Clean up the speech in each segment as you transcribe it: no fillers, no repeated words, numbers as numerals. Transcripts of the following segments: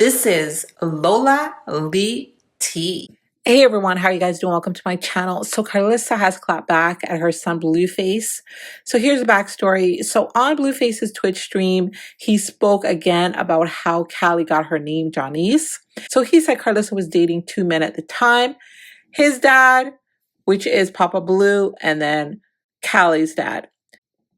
This is Lola Lee Tea. Hey everyone, how are you guys doing? Welcome to my channel. So Karlissa has clapped back at her son Blueface. So here's the backstory. So on Blueface's Twitch stream, he spoke again about how Callie got her name Janice. So he said Karlissa was dating two men at the time. His dad, which is Papa Blue, and then Callie's dad.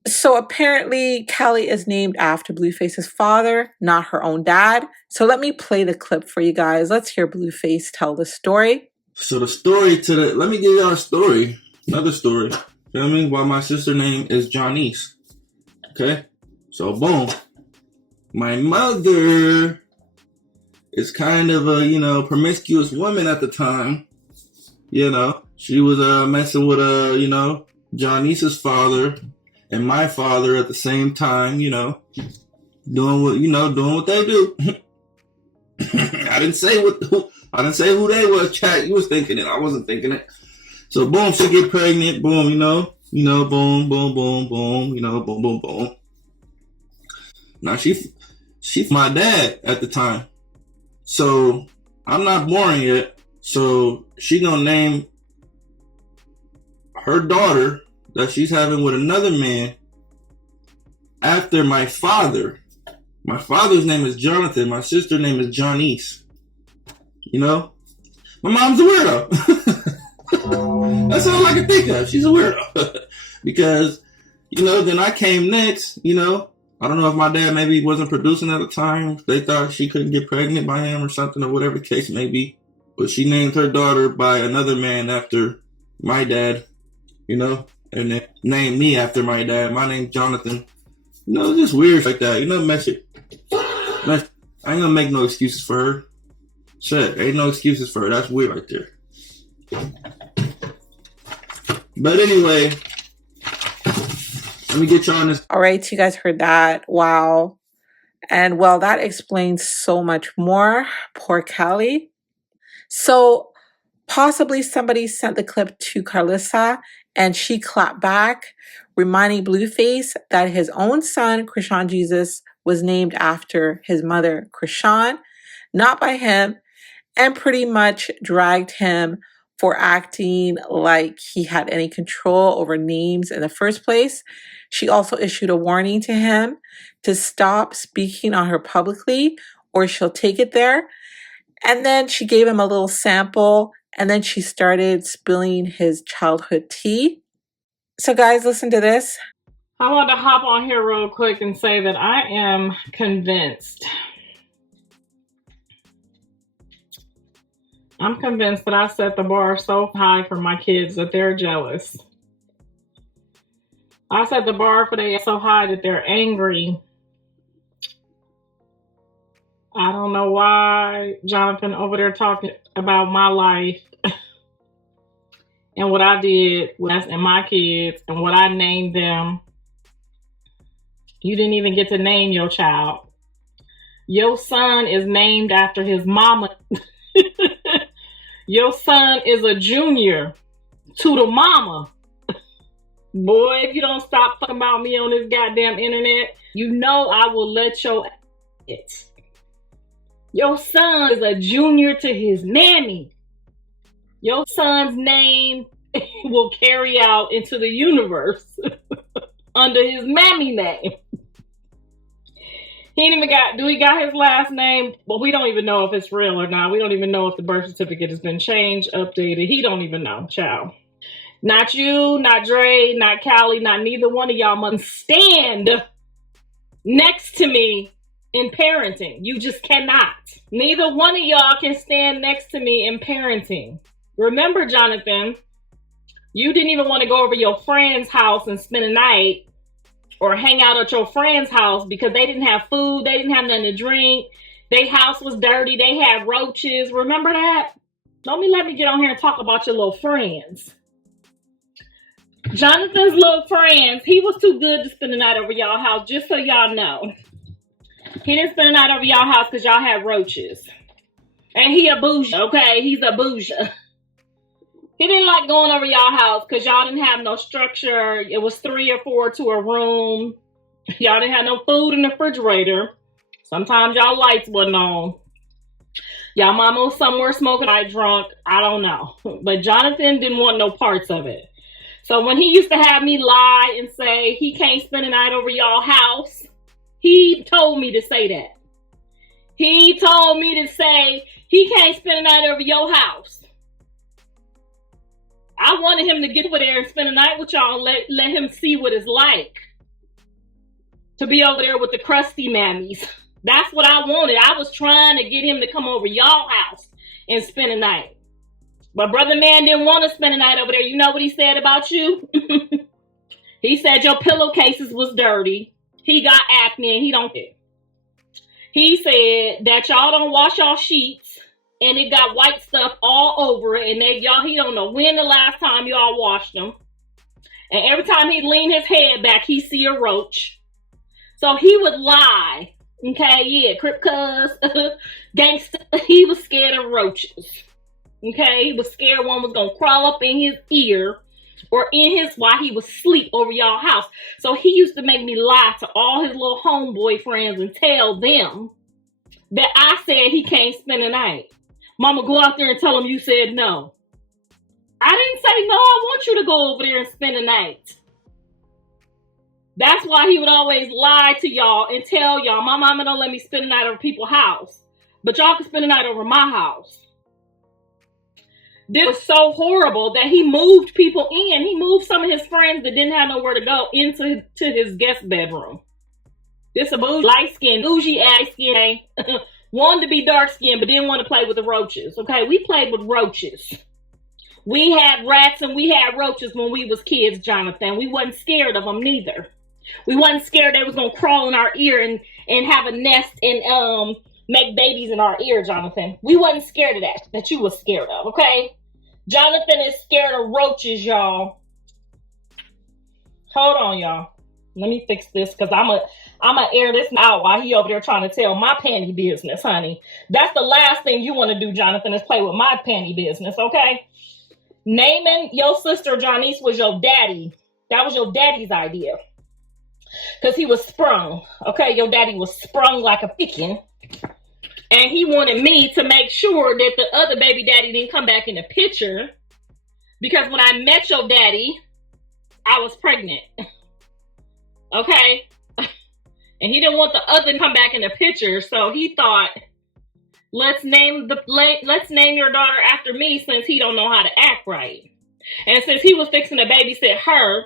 So apparently Callie is named after Blueface's father, not her own dad. So let me play the clip for you guys. Let's hear Blueface tell the story. So the story let me give y'all a story, another story. You know what I mean? Why my sister name is Janice. Okay? So boom. My mother is kind of a, promiscuous woman at the time. She was messing with Janice's father and my father at the same time, doing what they do. I didn't say who they was, chat. You was thinking it. I wasn't thinking it. So boom, she get pregnant. Boom, boom, boom, boom, boom. Boom, boom, boom. Now she my dad at the time. So I'm not born yet. So she gonna name her daughter that she's having with another man after my father. My father's name is Jonathan. My sister's name is Janice. My mom's a weirdo. That's all I can think of. She's a weirdo. Because, then I came next, I don't know if my dad maybe wasn't producing at the time. They thought she couldn't get pregnant by him or something, or whatever the case may be. But she named her daughter by another man after my dad, and then named me after my dad. My name's Jonathan. It's just weird like that. Mess it. I ain't gonna make no excuses for her. Shit, ain't no excuses for her. That's weird right there. But anyway, let me get you on this. All right, you guys heard that. Wow. And well, that explains so much more. Poor Callie. So possibly somebody sent the clip to Karlissa and she clapped back, reminding Blueface that his own son, Chrisean Jesus, was named after his mother, Chrisean, not by him, and pretty much dragged him for acting like he had any control over names in the first place. She also issued a warning to him to stop speaking on her publicly or she'll take it there. And then she gave him a little sample and then she started spilling his childhood tea. So guys, listen to this. I want to hop on here real quick and say that I am convinced. I'm convinced that I set the bar so high for my kids that they're jealous. I set the bar for them so high that they're angry. I don't know why Jonathan over there talking about my life and what I did and my kids and what I named them. You didn't even get to name your child. Your son is named after his mama. Your son is a junior to the mama. Boy, if you don't stop talking about me on this goddamn internet, I will let your ass. Your son is a junior to his mammy. Your son's name will carry out into the universe under his mammy name. He got his last name? Well, we don't even know if it's real or not. We don't even know if the birth certificate has been changed, updated. He don't even know, child. Not you, not Dre, not Callie, not neither one of y'all must stand next to me in parenting. You just cannot. Neither one of y'all can stand next to me in parenting. Remember, Jonathan, you didn't even want to go over your friend's house and spend a night or hang out at your friend's house because they didn't have food, they didn't have nothing to drink, their house was dirty, they had roaches. Remember that? Let me get on here and talk about your little friends. Jonathan's little friends, he was too good to spend the night over y'all house, just so y'all know. He didn't spend the night over y'all house because y'all had roaches. And he a bougie, okay? He's a bougie. He didn't like going over y'all house because y'all didn't have no structure. It was 3 or 4 to a room. Y'all didn't have no food in the refrigerator. Sometimes y'all lights wasn't on. Y'all mama was somewhere smoking, I drunk, I don't know. But Jonathan didn't want no parts of it. So when he used to have me lie and say he can't spend the night over y'all house, he told me to say that. He told me to say he can't spend the night over your house. I wanted him to get over there and spend the night with y'all and let him see what it's like to be over there with the crusty mammies. That's what I wanted. I was trying to get him to come over y'all house and spend the night. But brother man didn't want to spend the night over there. You know what he said about you? He said your pillowcases was dirty. He got acne and he don't care. He said that y'all don't wash y'all sheets and it got white stuff all over it, and he don't know when the last time y'all washed them. And every time he lean his head back, he see a roach. So he would lie. Okay, yeah, Crip Cuz, gangster. He was scared of roaches. Okay, he was scared one was gonna crawl up in his ear or in his while he was asleep over y'all house. So he used to make me lie to all his little homeboy friends and tell them that I said he can't spend the night. Mama, go out there and tell him you said no. I didn't say no. I want you to go over there and spend the night. That's why he would always lie to y'all and tell y'all, my mama don't let me spend the night over people's house, but y'all can spend the night over my house. This was so horrible that he moved people in. He moved some of his friends that didn't have nowhere to go into his guest bedroom. This a bougie, light-skinned, bougie ass skin. Wanted to be dark-skinned, but didn't want to play with the roaches. Okay, we played with roaches. We had rats and we had roaches when we was kids, Jonathan. We wasn't scared of them neither. We wasn't scared they was gonna crawl in our ear and have a nest and make babies in our ear, Jonathan. We wasn't scared of that you was scared of, okay? Jonathan is scared of roaches, y'all. Hold on, y'all. Let me fix this because I'm gonna air this out while he over there trying to tell my panty business, honey. That's the last thing you want to do, Jonathan, is play with my panty business, okay? Naming your sister Janice was your daddy. That was your daddy's idea. Because he was sprung. Okay, your daddy was sprung like a chicken. And he wanted me to make sure that the other baby daddy didn't come back in the picture. Because when I met your daddy, I was pregnant. Okay? And he didn't want the other to come back in the picture. So he thought, let's name your daughter after me since he don't know how to act right. And since he was fixing to babysit her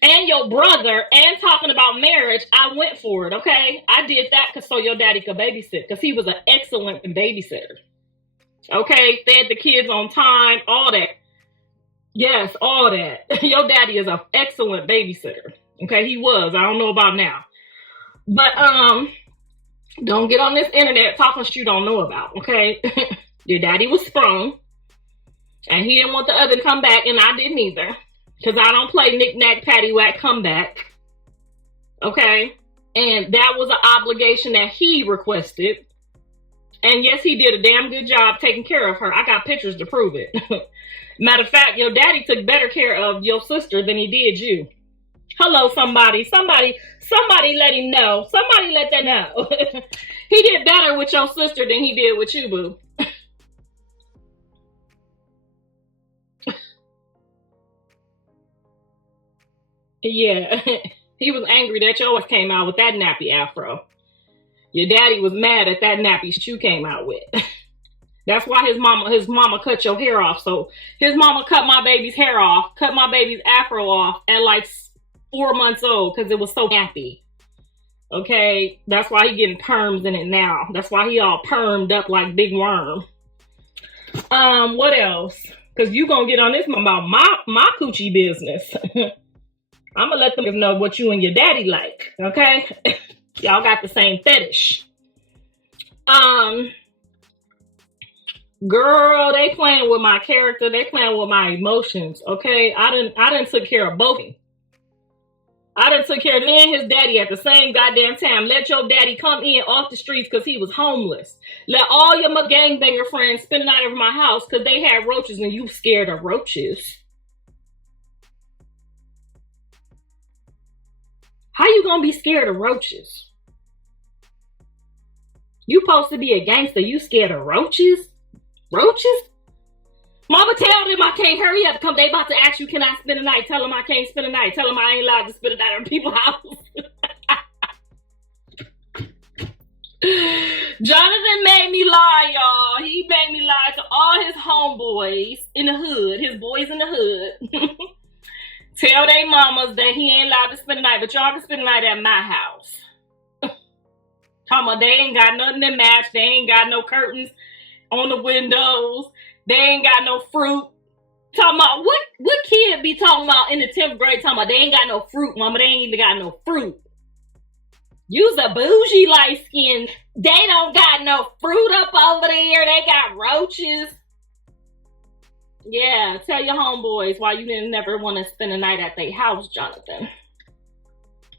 and your brother and talking about marriage, I went for it, okay? I did that so your daddy could babysit because he was an excellent babysitter. Okay? Fed the kids on time, all that. Yes, all that. Your daddy is an excellent babysitter. Okay, he was. I don't know about now. But, don't get on this internet talking shit you don't know about, okay? Your daddy was sprung. And he didn't want the other to come back, and I didn't either. Because I don't play knick-knack, paddywhack, comeback. Okay? And that was an obligation that he requested. And yes, he did a damn good job taking care of her. I got pictures to prove it. Matter of fact, your daddy took better care of your sister than he did you. Hello, somebody. Somebody let him know. Somebody let that know. He did better with your sister than he did with you, boo. Yeah. He was angry that yours came out with that nappy afro. Your daddy was mad at that nappy you came out with. That's why his mama cut your hair off. So his mama cut my baby's hair off, cut my baby's afro off at like 4 months old because it was so nappy. Okay, that's why he getting perms in it now. That's why he all permed up like Big Worm. What else? Because you gonna get on this about my coochie business. I'm gonna let them know what you and your daddy like. Okay, y'all got the same fetish. Girl, they playing with my character. They playing with my emotions. Okay, I done took care of both. I done took care of me and his daddy at the same goddamn time. Let your daddy come in off the streets because he was homeless. Let all your gangbanger friends spend the night over my house because they had roaches and you scared of roaches. How you gonna be scared of roaches? You supposed to be a gangster. You scared of roaches? Roaches? Mama, tell them I can't. Hurry up. Come, they about to ask you, can I spend the night? Tell them I can't spend the night. Tell them I ain't allowed to spend the night on people's house. Jonathan made me lie, y'all. He made me lie to all his homeboys in the hood. His boys in the hood. Tell they mamas that he ain't allowed to spend the night, but y'all can spend the night at my house. Talking about they ain't got nothing to match. They ain't got no curtains on the windows. They ain't got no fruit. Talking about what kid be talking about in the 10th grade talking about they ain't got no fruit, mama. They ain't even got no fruit. You's a bougie light skin. They don't got no fruit up over there. They got roaches. Yeah, tell your homeboys why you didn't never want to spend the night at their house, Jonathan.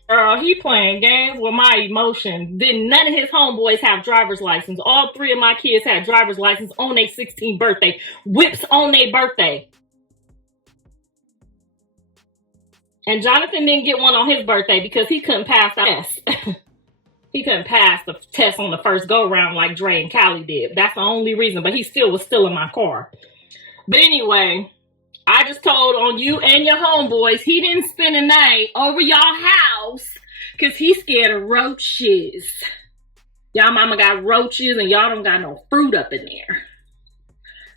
Girl, he playing games with my emotions. Then none of his homeboys have driver's license. All 3 of my kids had driver's license on their 16th birthday. Whips on their birthday. And Jonathan didn't get one on his birthday because he couldn't pass the test. He couldn't pass the test on the first go-round like Dre and Callie did. That's the only reason. But he still was still in my car. But anyway, I just told on you and your homeboys he didn't spend the night over y'all house because he's scared of roaches. Y'all mama got roaches and y'all don't got no fruit up in there.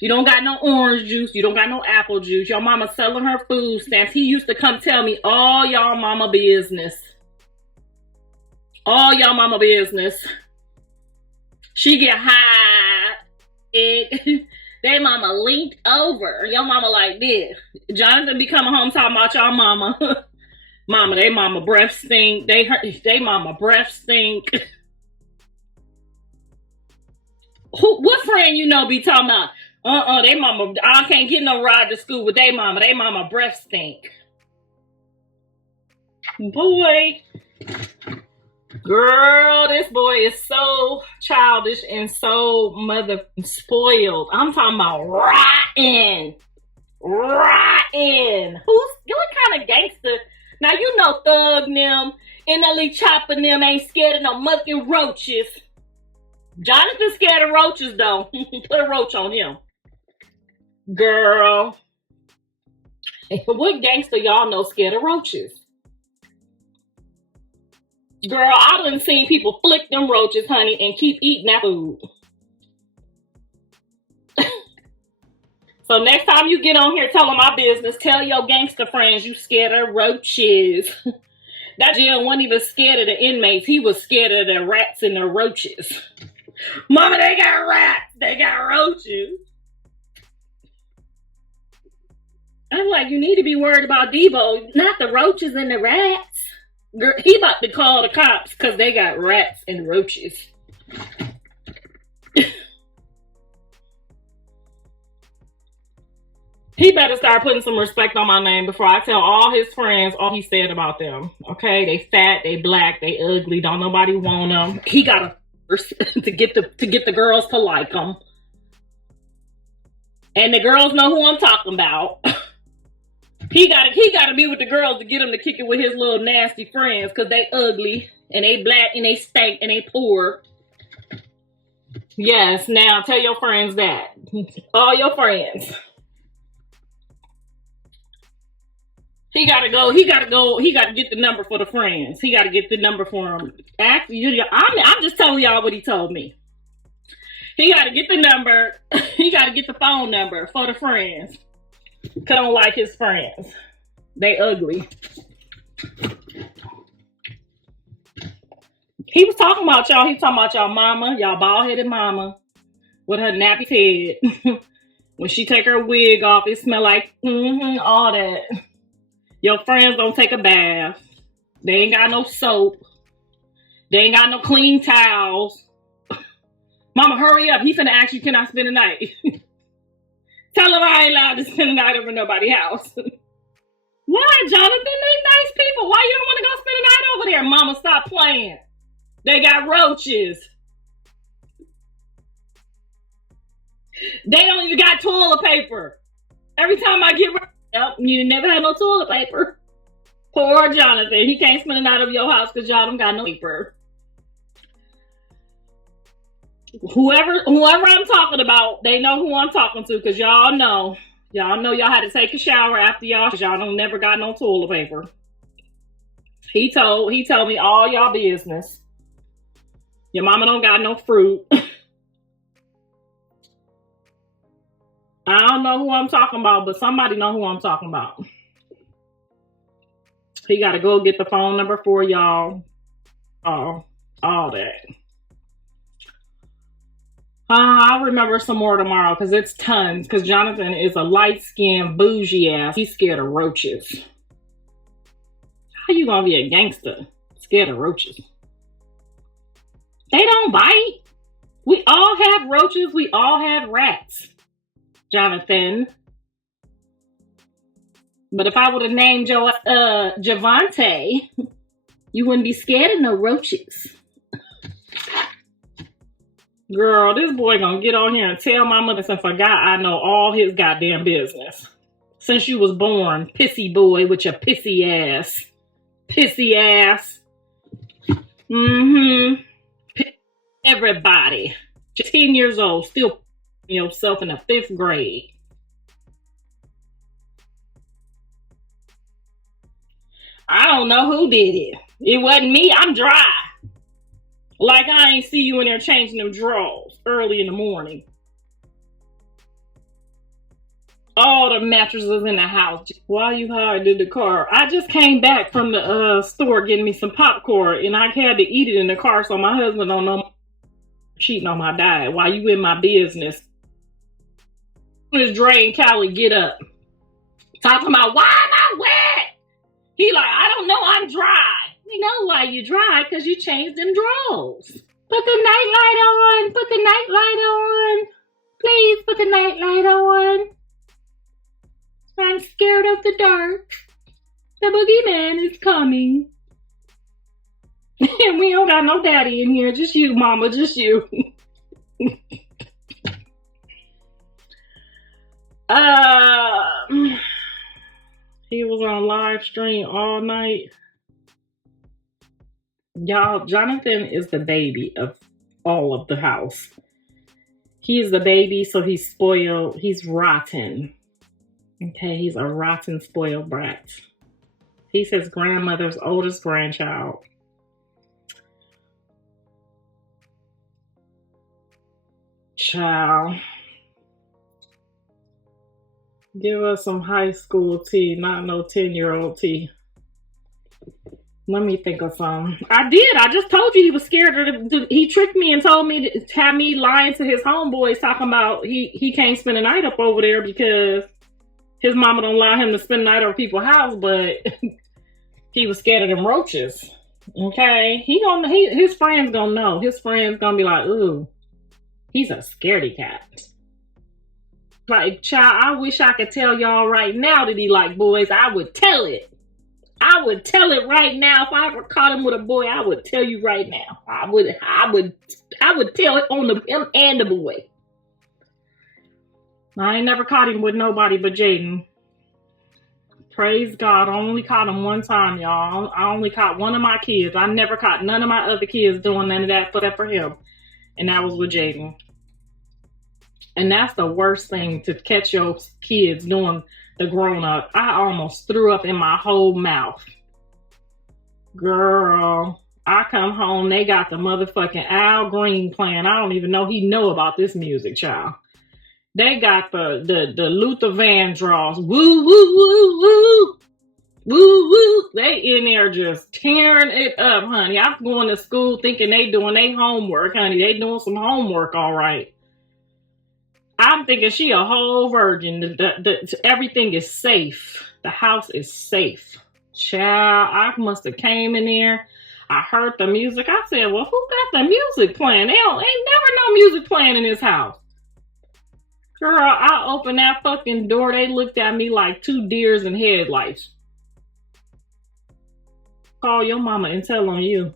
You don't got no orange juice. You don't got no apple juice. Your mama selling her food stamps. He used to come tell me all y'all mama business. All y'all mama business. She get high. They mama linked over. Your mama like this. Jonathan be coming home talking about y'all mama. Mama, they mama breath stink. They mama breath stink. What friend you know be talking about? They mama, I can't get no ride to school with they mama breath stink. Boy. Girl, this boy is so childish and so mother spoiled. I'm talking about rotten. Rotten. What kind of gangster? Now you know Thug them, NLE Chopper them ain't scared of no monkey roaches. Jonathan's scared of roaches though. Put a roach on him. Girl. What gangster y'all know scared of roaches? Girl, I done seen people flick them roaches, honey, and keep eating that food. So next time you get on here telling my business, tell your gangster friends you scared of roaches. That jail wasn't even scared of the inmates. He was scared of the rats and the roaches. Mama, they got rats. They got roaches. I'm like, you need to be worried about Debo, not the roaches and the rats. Girl, he about to call the cops because they got rats and roaches. He better start putting some respect on my name before I tell all his friends all he said about them. Okay, they fat, they black, they ugly. Don't nobody want them. He got to get the girls to like him, and the girls know who I'm talking about. He gotta be with the girls to get him to kick it with his little nasty friends because they ugly and they black and they stink and they poor. Yes, now tell your friends that. All your friends. He gotta get the number for the friends. He gotta get the number for them. I'm just telling y'all what he told me. He gotta get the number. He gotta get the phone number for the friends. Cause I don't like his friends. They ugly. He was talking about y'all. He was talking about y'all mama, y'all bald-headed mama with her nappy head. When she take her wig off, it smell like all that. Your friends don't take a bath. They ain't got no soap. They ain't got no clean towels. Mama, hurry up. He finna ask you, can I spend the night? Tell him I ain't allowed to spend the night over nobody's house. Why, Jonathan? They nice people. Why you don't want to go spend the night over there? Mama, stop playing. They got roaches. They don't even got toilet paper. Every time I get you never had no toilet paper. Poor Jonathan. He can't spend the night over your house because y'all don't got no paper. Whoever I'm talking about, they know who I'm talking to, because y'all know y'all had to take a shower after y'all, because y'all don't never got no toilet paper. He told me all y'all business. Your mama don't got no fruit. I don't know who I'm talking about, but somebody know who I'm talking about. He got to go get the phone number for y'all. All that. I'll remember some more tomorrow, because it's tons. Because Jonathan is a light-skinned, bougie ass. He's scared of roaches. How you gonna be a gangster scared of roaches? They don't bite. We all have roaches. We all have rats, Jonathan. But if I would have named your Javante, you wouldn't be scared of no roaches. Girl, this boy gonna get on here and tell my mother and forgot I know all his goddamn business. Since you was born, pissy boy with your pissy ass. Pissy ass. Everybody. Just 10 years old, still yourself in the 5th grade. I don't know who did it. It wasn't me. I'm dry. Like I ain't see you in there changing them drawers early in the morning. All the mattresses in the house. Why you hiding in the car? I just came back from the store getting me some popcorn, and I had to eat it in the car, so my husband don't know I'm cheating on my diet while you in my business. As Dre and Callie get up, talking about, why am I wet? He like, I don't know, I'm dry. You know why you dry, because you changed them drawers. Put the nightlight on. Put the nightlight on. Please put the nightlight on. I'm scared of the dark. The boogeyman is coming. And we don't got no daddy in here. Just you, mama. Just you. He was on live stream all night. Y'all, Jonathan is the baby of all of the house. He is the baby, so he's spoiled. He's rotten. Okay, he's a rotten, spoiled brat. He's his grandmother's oldest grandchild. Child. Give us some high school tea, not no 10-year-old tea. Let me think of some. I did. I just told you he was scared. He tricked me and told me to have me lying to his homeboys, talking about he can't spend the night up over there because his mama don't allow him to spend the night over people's house, but he was scared of them roaches. Okay? His friends gonna know. His friends gonna be like, ooh, he's a scaredy cat. Like, child, I wish I could tell y'all right now that he like boys. I would tell it. I would tell it right now. If I ever caught him with a boy, I would tell you right now. I would tell it on him and the boy. I ain't never caught him with nobody but Jaiden. Praise God. I only caught him one time, y'all. I only caught one of my kids. I never caught none of my other kids doing none of that except for him. And that was with Jaiden. And that's the worst thing, to catch your kids doing the grown up. I almost threw up in my whole mouth. Girl, I come home, they got the motherfucking Al Green playing. I don't even know he know about this music, child. They got the Luther Vandross. Woo, woo, woo, woo. Woo, woo. They in there just tearing it up, honey. I'm going to school thinking they doing their homework, honey. They doing some homework, all right. I'm thinking she a whole virgin. Everything is safe. The house is safe. Child, I must have came in there. I heard the music. I said, well, who got the music playing? Ain't never no music playing in this house. Girl, I opened that fucking door. They looked at me like two deers in headlights. Call your mama and tell on you.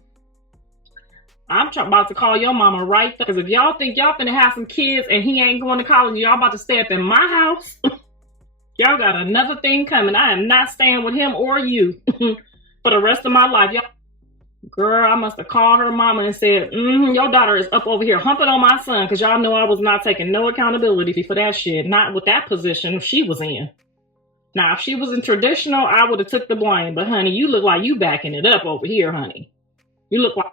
I'm about to call your mama right there. Because if y'all think y'all finna have some kids and he ain't going to college, y'all about to stay up in my house, y'all got another thing coming. I am not staying with him or you for the rest of my life. Girl, I must have called her mama and said, your daughter is up over here humping on my son, because y'all know I was not taking no accountability for that shit. Not with that position she was in. Now, if she was in traditional, I would have took the blame. But, honey, you look like you backing it up over here, honey. You look like...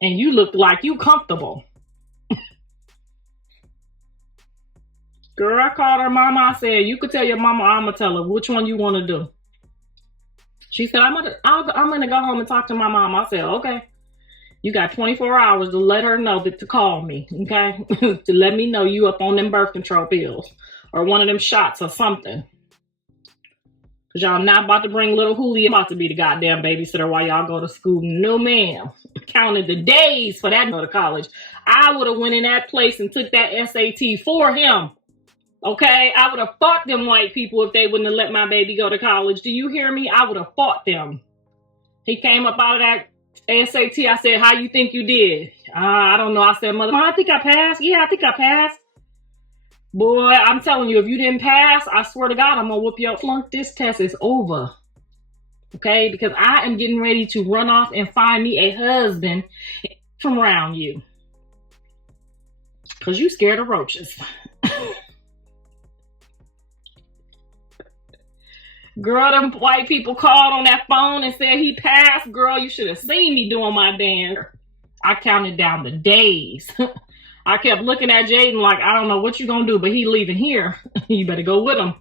And you look like you comfortable. Girl, I called her mama. I said, you could tell your mama, I'm going to tell her which one you want to do. She said, I'm gonna go home and talk to my mom. I said, okay. You got 24 hours to let her know that to call me, okay? To let me know you up on them birth control pills or one of them shots or something. Because y'all not about to bring little Julio about to be the goddamn babysitter while y'all go to school. No, ma'am. Counted the days for that to go to college. I would have went in that place and took that SAT for him. Okay, I would have fought them white people if they wouldn't have let my baby go to college. Do you hear me? I would have fought them. He came up out of that SAT. I said, how you think you did? I don't know. I said, mother, I think I passed. Yeah, I think I passed. Boy, I'm telling you, if you didn't pass, I swear to God, I'm going to whoop you up. Flunk, this test is over. Okay, because I am getting ready to run off and find me a husband from around you. Because you scared of roaches. Girl, them white people called on that phone and said he passed. Girl, you should have seen me doing my dance. I counted down the days. I kept looking at Jaidyn like, I don't know what you gonna do, but he leaving here. You better go with him.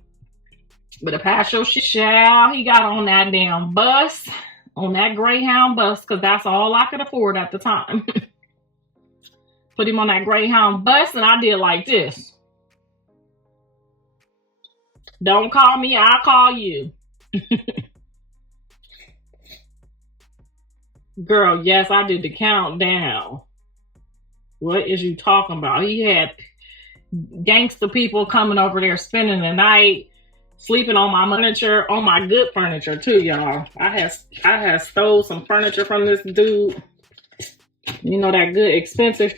Better pass your shit. He got on that damn bus, on that Greyhound bus, because that's all I could afford at the time. Put him on that Greyhound bus, and I did like this. Don't call me, I'll call you. Girl, yes, I did the countdown. What is you talking about? He had gangster people coming over there spending the night, sleeping on my furniture, on my good furniture too, y'all. I had stole some furniture from this dude. You know, that good expensive.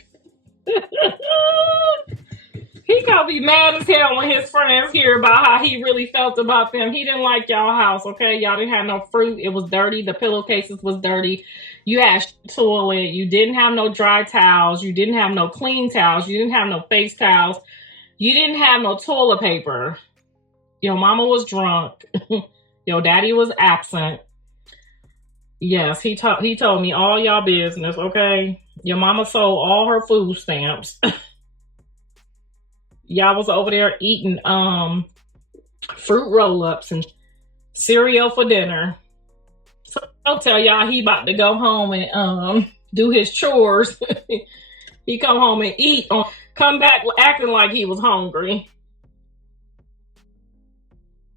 He gonna be mad as hell when his friends hear about how he really felt about them. He didn't like y'all house, okay? Y'all didn't have no fruit. It was dirty. The pillowcases was dirty. You had toilet. You didn't have no dry towels. You didn't have no clean towels. You didn't have no face towels. You didn't have no toilet paper. Your mama was drunk. Your daddy was absent. Yes, he told me all y'all business, okay? Your mama sold all her food stamps. Y'all was over there eating fruit roll-ups and cereal for dinner. So I'll tell y'all he about to go home and do his chores. He come home and eat, come back acting like he was hungry.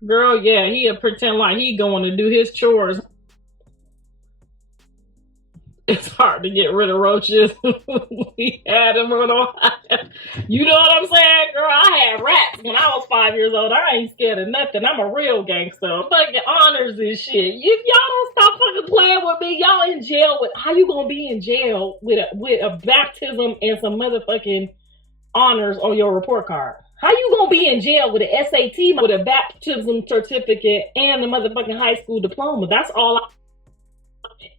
Girl, yeah, he'll pretend like he going to do his chores. It's hard to get rid of roaches. We had them on. You know what I'm saying? Girl, I had rats when I was 5 years old. I ain't scared of nothing. I'm a real gangster. Fucking honors and shit. If y'all don't stop fucking playing with me, y'all in jail with... How you gonna be in jail with a baptism and some motherfucking honors on your report card? How you gonna be in jail with an SAT, with a baptism certificate and the motherfucking high school diploma? That's all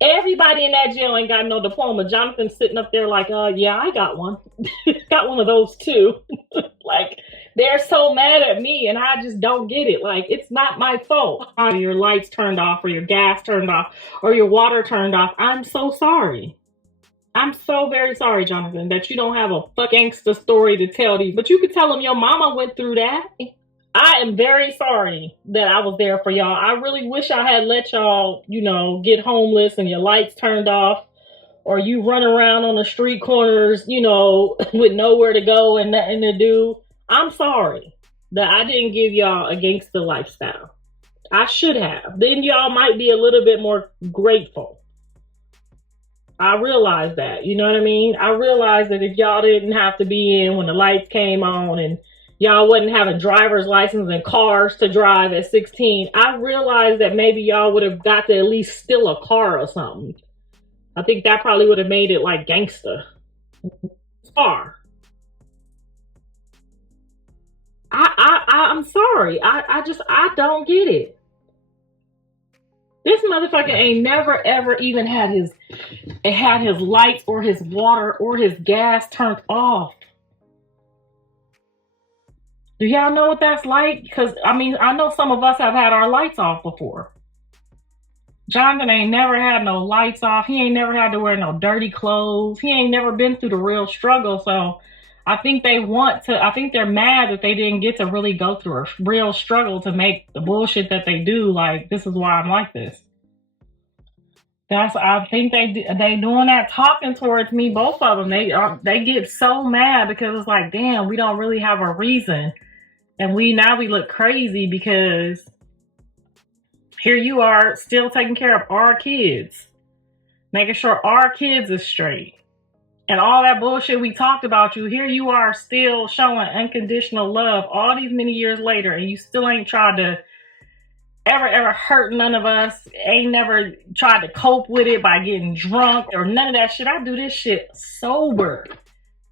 Everybody in that jail ain't got no diploma. Jonathan's sitting up there like, yeah, I got one. Got one of those too. Like, they're so mad at me and I just don't get it. Like, it's not my fault. Your lights turned off or your gas turned off or your water turned off. I'm so sorry. I'm so very sorry, Jonathan, that you don't have a fuck gangster story to tell these. But you could tell them your mama went through that. I am very sorry that I was there for y'all. I really wish I had let y'all, you know, get homeless and your lights turned off, or you run around on the street corners, you know, with nowhere to go and nothing to do. I'm sorry that I didn't give y'all a gangster lifestyle. I should have. Then y'all might be a little bit more grateful. I realize that, you know what I mean? I realize that if y'all didn't have to be in when the lights came on and y'all wasn't having driver's license and cars to drive at 16, I realized that maybe y'all would have got to at least steal a car or something. I think that probably would have made it like gangster. Car. I'm sorry. I don't get it. This motherfucker ain't never ever even had his lights or his water or his gas turned off. Do y'all know what that's like? Because, I mean, I know some of us have had our lights off before. Jonathan ain't never had no lights off. He ain't never had to wear no dirty clothes. He ain't never been through the real struggle. So I think they're mad that they didn't get to really go through a real struggle to make the bullshit that they do. Like, this is why I'm like this. I think they doing that talking towards me, both of them. They get so mad because it's like, damn, we don't really have a reason. And we look crazy because here you are still taking care of our kids, making sure our kids is straight. And all that bullshit we talked about you, here you are still showing unconditional love all these many years later, and you still ain't tried to ever hurt none of us, ain't never tried to cope with it by getting drunk or none of that shit. I do this shit sober.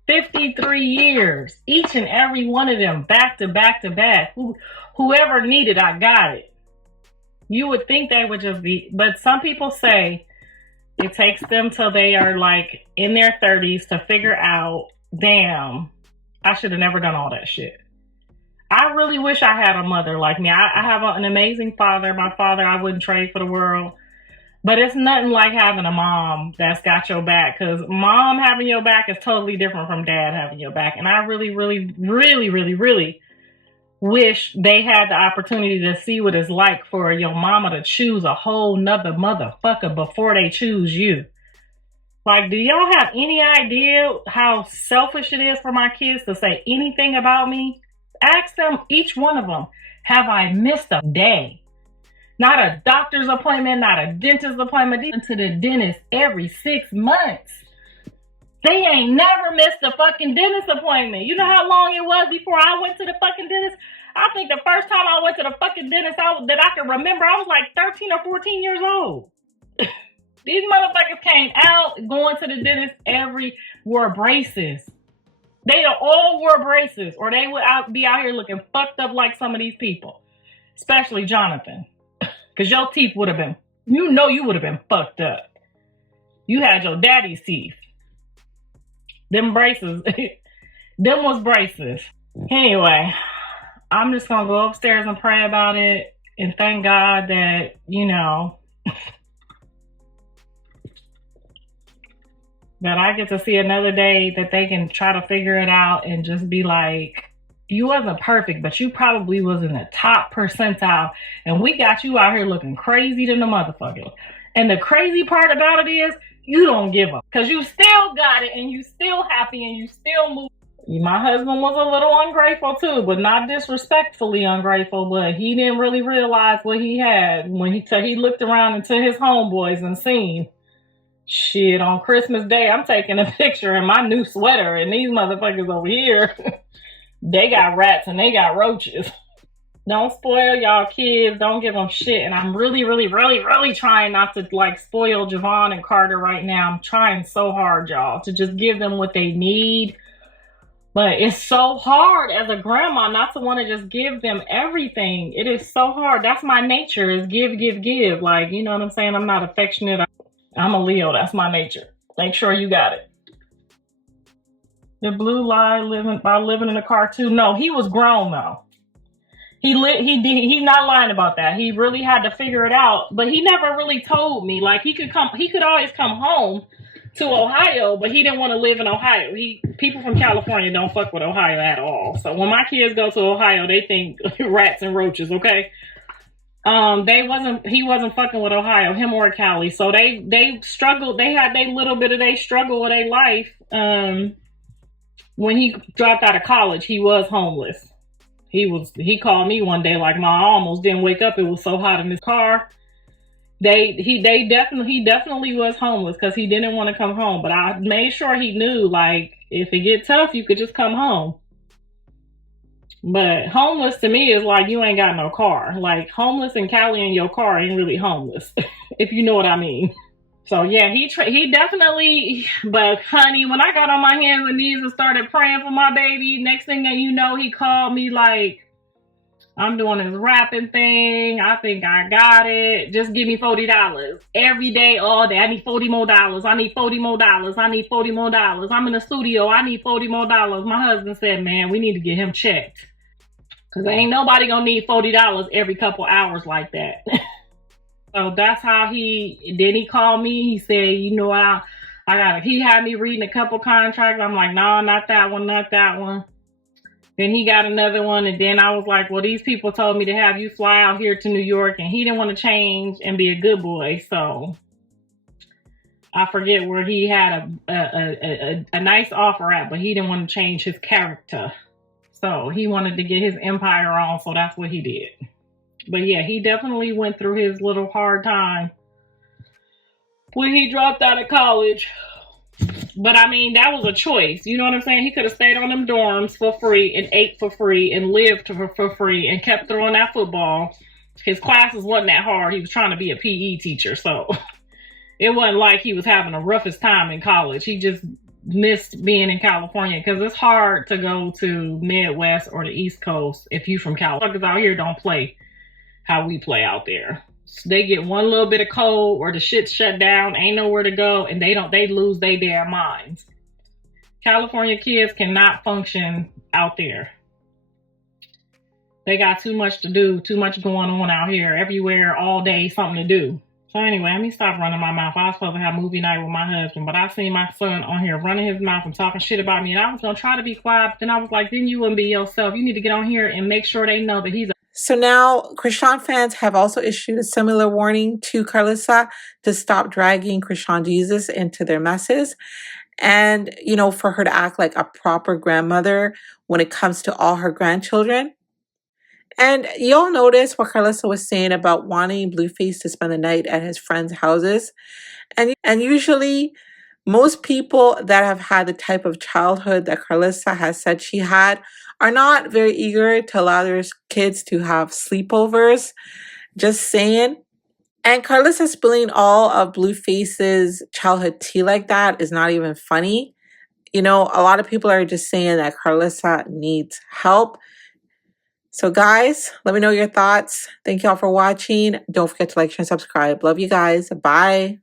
53 years, each and every one of them, back to back to back. Whoever needed, I got it. You would think they would just be, but some people say it takes them till they are like in their 30s to figure out, damn, I should have never done all that shit. I really wish I had a mother like me. I have an amazing father. My father, I wouldn't trade for the world. But it's nothing like having a mom that's got your back, because mom having your back is totally different from dad having your back. And I really, really, really, really, really wish they had the opportunity to see what it's like for your mama to choose a whole nother motherfucker before they choose you. Like, do y'all have any idea how selfish it is for my kids to say anything about me? Ask them, each one of them, have I missed a day? Not a doctor's appointment, not a dentist appointment. They went to the dentist every 6 months. They ain't never missed a fucking dentist appointment. You know how long it was before I went to the fucking dentist? I think the first time I went to the fucking dentist that I can remember, I was like 13 or 14 years old. These motherfuckers came out going to the dentist wore braces. They all wore braces, or they would be out here looking fucked up like some of these people. Especially Jonathan. Because your teeth would have been, you would have been fucked up. You had your daddy's teeth. Them braces, them was braces. Anyway, I'm just going to go upstairs and pray about it and thank God that, that I get to see another day that they can try to figure it out and just be like, you wasn't perfect, but you probably was in the top percentile, and we got you out here looking crazy than the motherfucker. And the crazy part about it is, you don't give up, because you still got it, and you still happy, and you still move. My husband was a little ungrateful too, but not disrespectfully ungrateful, but he didn't really realize what he had when he looked around into his homeboys and seen, shit, on Christmas Day, I'm taking a picture in my new sweater, and these motherfuckers over here, they got rats and they got roaches. Don't spoil y'all kids. Don't give them shit. And I'm really, really, really, really trying not to spoil Javon and Carter right now. I'm trying so hard, y'all, to just give them what they need. But it's so hard as a grandma not to want to just give them everything. It is so hard. That's my nature, is give, give, give. Like, you know what I'm saying? I'm not affectionate. I'm a Leo. That's my nature. Make sure you got it. Did Blue lie about living in a car too? No, he was grown though. He's not lying about that. He really had to figure it out, but he never really told me. Like, he could always come home to Ohio, but he didn't want to live in Ohio. People from California don't fuck with Ohio at all. So when my kids go to Ohio, they think rats and roaches, okay? He wasn't fucking with Ohio, him or Cali. So they struggled. They had their little bit of they struggle with their life. When he dropped out of college, he was homeless. He called me one day like, I almost didn't wake up. It was so hot in his car. He definitely was homeless because he didn't want to come home. But I made sure he knew, like, if it get tough, you could just come home. But homeless to me is like you ain't got no car. Like, homeless and Cali in your car ain't really homeless, if you know what I mean. So yeah, he definitely, but honey, when I got on my hands and knees and started praying for my baby, next thing that you know, he called me like, I'm doing this rapping thing. I think I got it. Just give me $40 every day, all day. I need $40 more. I need $40 more. I need $40 more. I'm in the studio. I need $40 more. My husband said, man, we need to get him checked. Because ain't nobody going to need $40 every couple hours like that. So that's how he called me. He said, you know, he had me reading a couple contracts. I'm like, no, not that one, not that one. Then he got another one, and then I was like, well, these people told me to have you fly out here to New York, and he didn't want to change and be a good boy. So I forget where he had a nice offer at, but he didn't want to change his character. So he wanted to get his empire on, so that's what he did. But yeah, he definitely went through his little hard time when he dropped out of college. But I mean, that was a choice. You know what I'm saying? He could have stayed on them dorms for free and ate for free and lived for free and kept throwing that football. His classes wasn't that hard. He was trying to be a PE teacher. So it wasn't like he was having the roughest time in college. He just missed being in California because it's hard to go to Midwest or the East Coast if you from California. Because out here don't play how we play out there. They get one little bit of cold or the shit's shut down, ain't nowhere to go, and they lose their damn minds. California kids cannot function out there. They got too much to do, too much going on out here, everywhere, all day, something to do. So anyway, let me stop running my mouth. I was supposed to have movie night with my husband, but I seen my son on here running his mouth and talking shit about me, and I was going to try to be quiet, but then I was like, then you wouldn't be yourself. You need to get on here and make sure they know that he's a... So now Chrisean fans have also issued a similar warning to Karlissa to stop dragging Chrisean Jesus into their messes and, you know, for her to act like a proper grandmother when it comes to all her grandchildren. And you'll notice what Karlissa was saying about wanting Blueface to spend the night at his friends' houses. And usually most people that have had the type of childhood that Karlissa has said she had are not very eager to allow their kids to have sleepovers. Just saying. And Karlissa spilling all of Blueface's childhood tea like that is not even funny. You know, a lot of people are just saying that Karlissa needs help. So guys, let me know your thoughts. Thank y'all for watching. Don't forget to like, share, and subscribe. Love you guys. Bye.